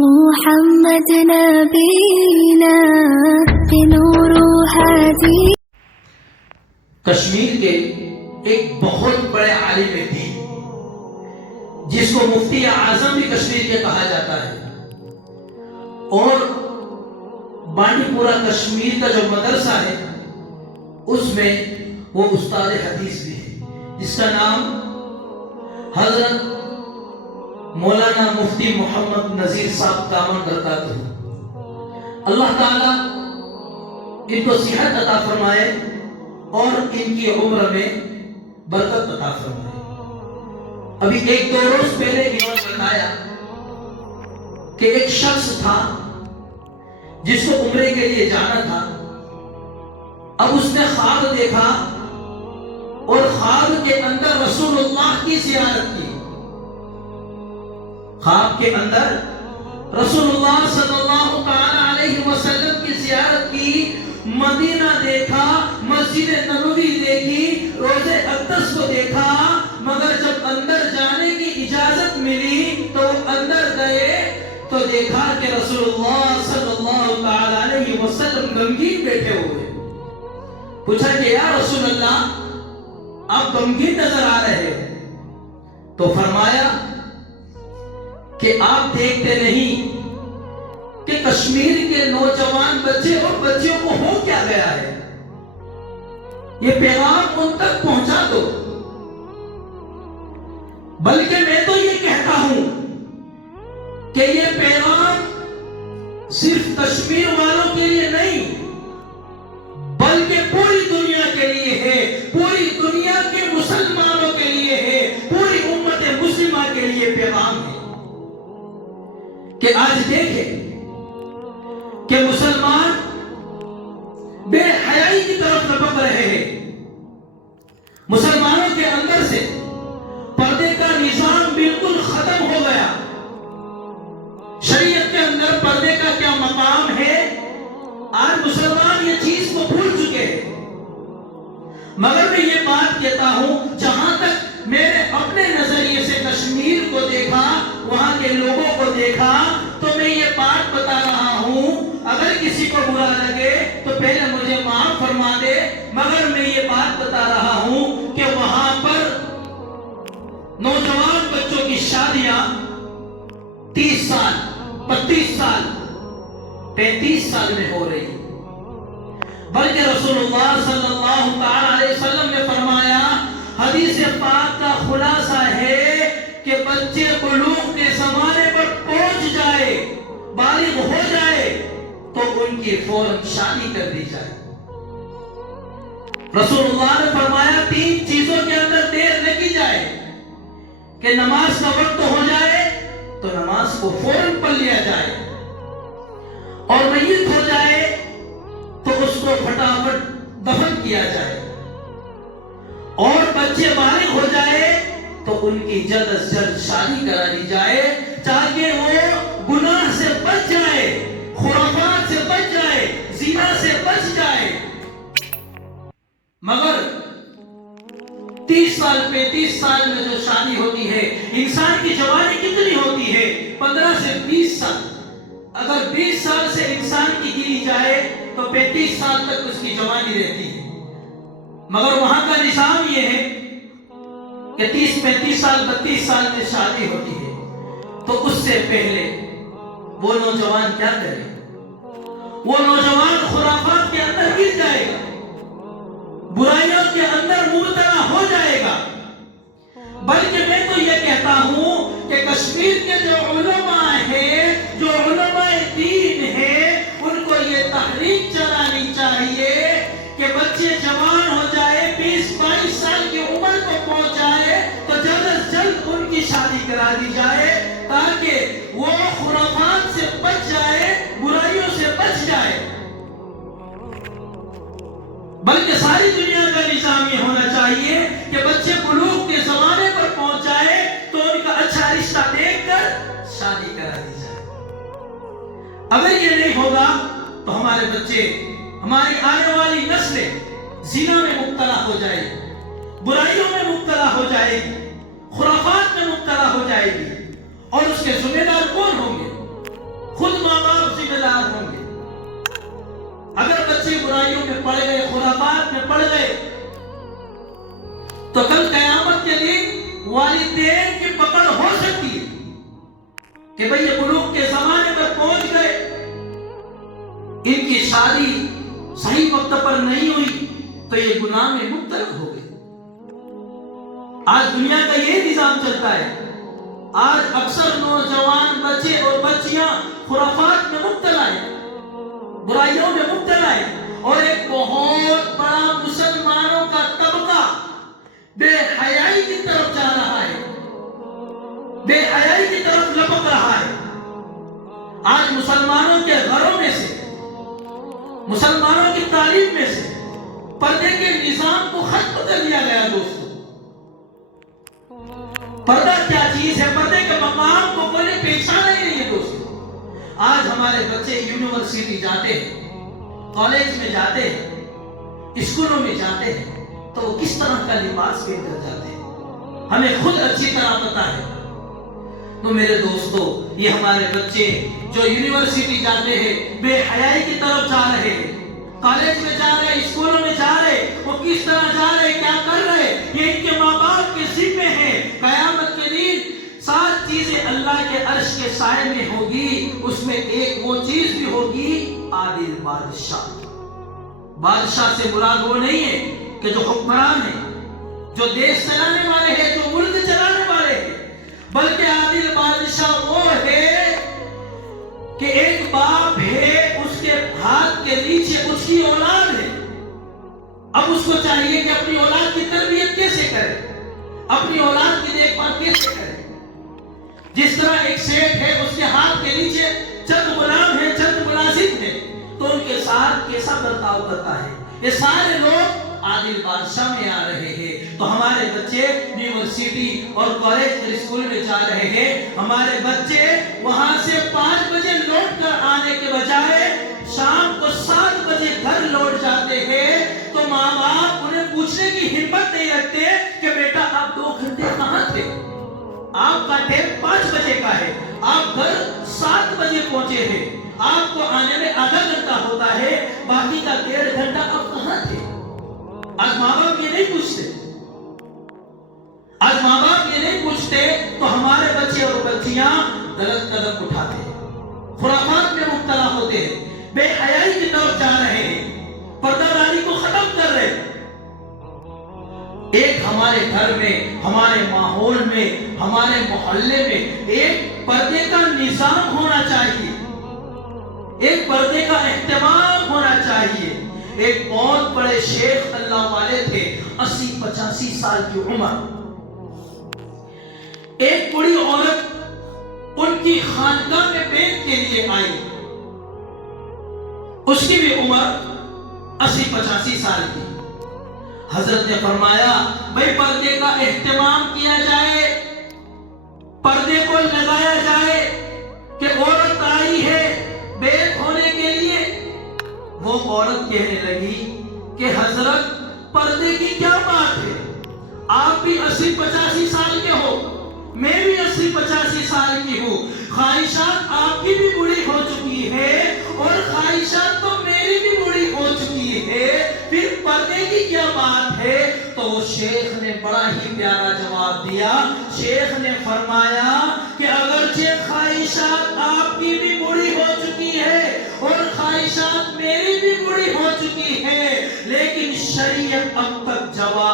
محمد نبینا بنور ہادی۔ کشمیر کے ایک بہت بڑے عالم دین جس کو مفتی اعظم بھی کشمیر کے کہا جاتا ہے، اور بانڈی پورہ کشمیر کا جو مدرسہ ہے اس میں وہ استاد حدیث بھی ہے، جس کا نام حضرت مولانا مفتی محمد نذیر صاحب دامن برکاتہ ہوں۔ اللہ تعالیٰ ان کو صحت عطا فرمائے اور ان کی عمر میں برکت عطا فرمائے۔ ابھی ایک دو روز پہلے انہوں نے بتایا کہ ایک شخص تھا جس کو عمرے کے لیے جانا تھا۔ اب اس نے خواب دیکھا اور خواب کے اندر رسول اللہ کی زیارت کی۔ خواب کے اندر رسول اللہ صلی اللہ تعالی علیہ وسلم کی زیارت کی، مدینہ دیکھا، مسجد نبوی دیکھی، روضہ اقدس کو دیکھا، مگر جب اندر جانے کی اجازت ملی تو اندر گئے تو دیکھا کہ رسول اللہ صلی اللہ تعالی علیہ وسلم غمگین بیٹھے ہوئے۔ پوچھا کہ یا رسول اللہ آپ غمگین نظر آ رہے ہیں، تو فرمایا کہ آپ دیکھتے نہیں کہ کشمیر کے نوجوان بچے اور بچیوں کو ہو کیا گیا ہے، یہ پیغام ان تک پہنچا دو۔ بلکہ میں تو یہ کہتا ہوں کہ یہ پیغام صرف کشمیر والوں کے لیے نہیں بلکہ پوری دنیا کے لیے ہے، پوری دنیا کے مسلمانوں کے لیے ہے، پوری امت مسلمہ کے لیے پیغام ہے کہ آج دیکھیں کہ مسلمان بے حیائی کی طرف لپک رہے ہیں۔ مسلمانوں کے اندر سے پردے کا نظام بالکل ختم ہو گیا۔ شریعت کے اندر پردے کا کیا مقام ہے آج مسلمان یہ چیز کو بھول چکے ہیں۔ مگر میں یہ بات کہتا ہوں، جہاں تک میرے اپنے نظریے سے کشمیر کو دیکھا، وہاں کے لوگوں کو دیکھا، تو میں یہ بات بتا رہا ہوں، اگر کسی کو برا لگے تو پہلے مجھے معاف فرما دے، مگر میں یہ بات بتا رہا ہوں کہ وہاں پر نوجوان بچوں کی شادیاں 30 سال 32 سال 35 سال میں ہو رہی، بلکہ رسول اللہ صلی اللہ تعالی علیہ وسلم نے فرمایا، حدیث پاک کا خلاصہ ہے کہ بچے بلوغ کے زمانے پر پہنچ جائے، بالغ ہو جائے تو ان کی فوراً شادی کر دی جائے۔ رسول اللہ نے فرمایا 3 چیزوں کے اندر دیر نہ کی جائے، کہ نماز کا وقت ہو جائے تو نماز کو فوراً پڑھ لیا جائے، اور میت ہو جائے تو اس کو فٹافٹ دفن کیا جائے، اور بچے بالغ ہو جائے تو ان کی جلد از جلد شادی کرا دی جائے، تاکہ وہ گناہ سے بچ جائے، خرافات سے بچ جائے، زنا سے بچ جائے۔ مگر 30 سال 35 سال میں جو شادی ہوتی ہے، انسان کی جوانی کتنی ہوتی ہے؟ 15 سے 20 سال۔ اگر 20 سال سے انسان کی گنی جائے تو 35 سال تک اس کی جوانی رہتی ہے، مگر وہاں کا نظام یہ ہے کہ 30 35 سال 32 سال میں شادی ہوتی ہے، تو اس سے پہلے وہ نوجوان کیا کرے؟ وہ نوجوان خرافات کے اندر گر جائے گا، برائیوں کے اندر مبتلا ہو جائے گا۔ بلکہ میں تو یہ کہتا ہوں کہ کشمیر کے جو علماء ہیں، جو علماء دین ہیں، ان کو یہ تحریک چلانی چاہیے کہ بچے جوان ہو جائے، 20-22 سال کی عمر کو پہنچ جائے تو جلد از جلد ان کی شادی کرا دی جائے، تاکہ وہ خرافات سے بچ جائے، برائیوں سے بچ جائے۔ بلکہ ساری دنیا کا نظام یہ ہونا چاہیے کہ بچے بلوغ کے زمانے پر پہنچ جائے تو ان کا اچھا رشتہ دیکھ کر شادی کرا دی جائے۔ اگر یہ نہیں ہوگا تو ہمارے بچے، ہماری آنے والی نسلیں زنا میں مبتلا ہو جائے گی، برائیوں میں مبتلا ہو جائے گی، خرافات میں مبتلا ہو جائے گی، اور اس کے ذمہ دار کون ہوں گے؟ میں پڑ گئے، خرافات میں پڑ گئے، تو کل قیامت کے دن والدین کی پکڑ ہو سکتی ہے کہ بھئی یہ بلوغ کے زمانے پر پہنچ گئے، ان کی شادی صحیح وقت پر نہیں ہوئی تو یہ گناہ میں مبتلا ہو گئے۔ آج دنیا کا یہ نظام چلتا ہے، آج اکثر نوجوان بچے اور بچیاں خرافات میں مبتلا ہیں، برائیوں میں مبتلا ہیں، اور ایک بہت بڑا مسلمانوں کا طبقہ بے حیائی کی طرف جا رہا ہے، بے حیائی کی طرف لپک رہا ہے۔ آج مسلمانوں کے گھروں میں سے، مسلمانوں کی تعلیم میں سے پردے کے نظام کو ختم کر دیا گیا۔ دوستو، پردہ کیا چیز ہے؟ پردے کے مقام کو کوئی پہچانا ہی نہیں ہے۔ دوستو، آج ہمارے بچے یونیورسٹی جاتے ہیں، کالج میں جاتے ہیں، اسکولوں میں جاتے ہیں، تو وہ کس طرح کا لباس پہن کر جاتے ہیں، ہمیں خود اچھی طرح پتا ہے۔ تو میرے دوستو، یہ ہمارے بچے جو یونیورسٹی جاتے ہیں، بے حیائی کی طرف جا رہے ہیں، کالج میں جا رہے ہیں، اسکولوں میں جا رہے ہیں، وہ کس طرح جا رہے ہیں، کیا کر رہے ہیں، یہ ان کے ماں باپ کے ذمے ہیں۔ قیامت کے دن 7 چیزیں اللہ کے عرش کے سائے میں ہوگی، اس میں ایک وہ چیز بھی ہوگی، عادل بادشاہ۔ بادشاہ سے مراد وہ نہیں ہے کہ جو حکمران ہے، جو دیش چلانے والے ہیں، جو ملک چلانے والے ہیں، بلکہ عادل بادشاہ وہ ہے کہ ایک باپ ہے، اس کے ہاتھ کے نیچے اس کی اولاد ہے۔ اب اس کو چاہیے کہ اپنی اولاد کی تربیت کیسے کرے، اپنی اولاد کی دیکھ بھال کیسے کرے۔ جس طرح ایک شیخ ہے، اس کے ہاتھ کے نیچے چند غلام ہیں، چند ملازم ہیں، تو ان کے ساتھ کیسا برتاؤ کرتا ہے۔ یہ سارے لوگ عادل بادشاہ میں آ رہے ہیں۔ تو ہمارے بچے یونیورسٹی اور کالج اور اسکول میں جا رہے ہیں، ہمارے بچے وہاں سے 5 بجے لوٹ کر آنے کے بجائے شام کو 7 بجے گھر لوٹ جاتے ہیں، تو ماں باپ انہیں پوچھنے کی ہمت نہیں رکھتے کہ بیٹا آپ 2 گھنٹے کہاں تھے، آپ کا ٹائم 5 بجے کا ہے، آپ گھر 7 بجے پہنچے ہیں، آپ کو آنے میں آدھا گھنٹہ ہوتا ہے، باقی کا 1.5 گھنٹہ آپ کہاں تھے۔ آج ماں باپ یہ نہیں پوچھتے، آج ماں باپ یہ نہیں پوچھتے، تو ہمارے بچے اور بچیاں غلط قدم اٹھاتے ہیں، خرافات میں مبتلا ہوتے ہیں، بے حیائی کی طرف جا رہے ہیں، پردہ داری کو ختم کر رہے ہیں۔ ایک ہمارے گھر میں، ہمارے ماحول میں، ہمارے محلے میں ایک پردے کا نظام ہونا چاہیے، ایک پردے کا اہتمام ہونا چاہیے۔ ایک بہت بڑے شیخ اللہ والے تھے، 80-85 سال کی عمر، ایک بڑی عورت ان کی خانقاہ میں بیت کے لیے آئی، اس کی بھی عمر 80-85 سال کی۔ حضرت نے فرمایا بھئی پردے کا اہتمام کیا جائے، پردے کو لگایا جائے کہ عورت آئی ہے بیت ہونے کے لیے۔ وہ عورت کہنے لگی کہ حضرت پردے کی کیا بات ہے، آپ بھی 80-85 سال کے ہو، میں بھی 80-85 سال کی ہوں، خواہشات آپ کی بھی بڑی ہو چکی ہے اور خواہشات تو میری بھی بڑی ہو چکی ہے، پھر پردے کی کیا بات ہے؟ تو شیخ نے بڑا ہی پیارا جواب دیا۔ شیخ نے فرمایا کہ اگرچہ خواہشات آپ کی بھی بڑی ہو چکی ہے اور خواہشات میری بھی بڑی ہو چکی ہے، لیکن شریعت اب تک جواب